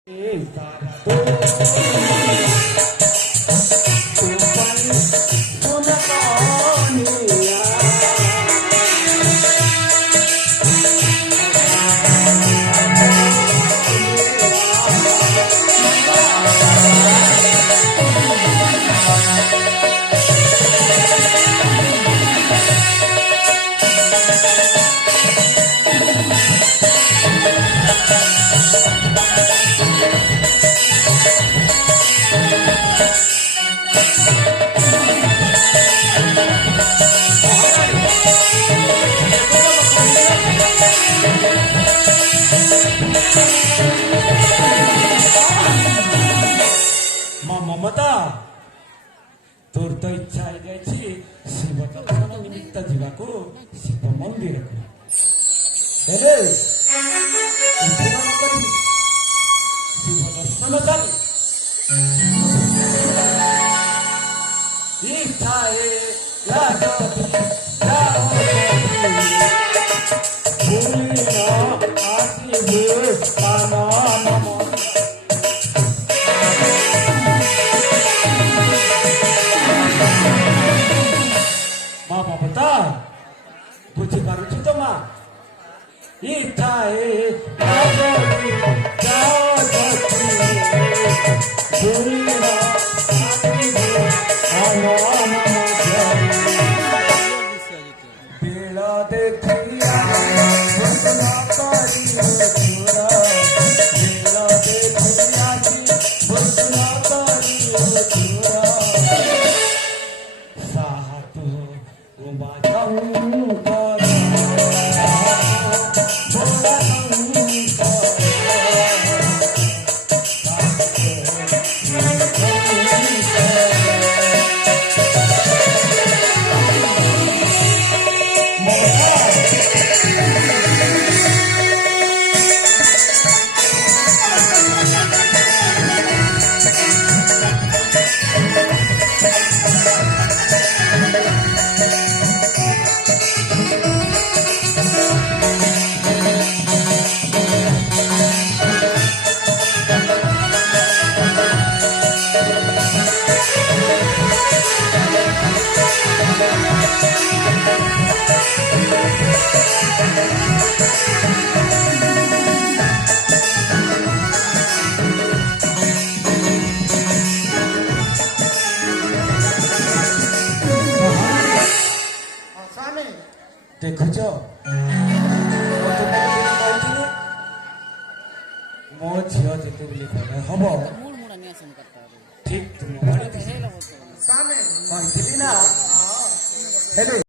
ମମତା ତୋର ତ ଇଚ୍ଛା ହେଇଯାଇଛି ଶିବ ଦର୍ଶନ ନିମିତ୍ତ ଯିବାକୁ ଶିବ ମନ୍ଦିରକୁ ହେଲେ ଶିବ ଦର୍ଶନ ଚାଲି ଇଚ୍ଛା ମମତା ବୁଝିପାରୁଛୁ ତ ମା ଇଚ୍ଛା ବେଳ ଦେଖିଆ ଦେଖୁଛ ମୋ ଝିଅ ଯେତେବେଳେ ବଡ଼ ହବ ଠିକ ତୁମ କହିଥିଲି ନା ହେଲେ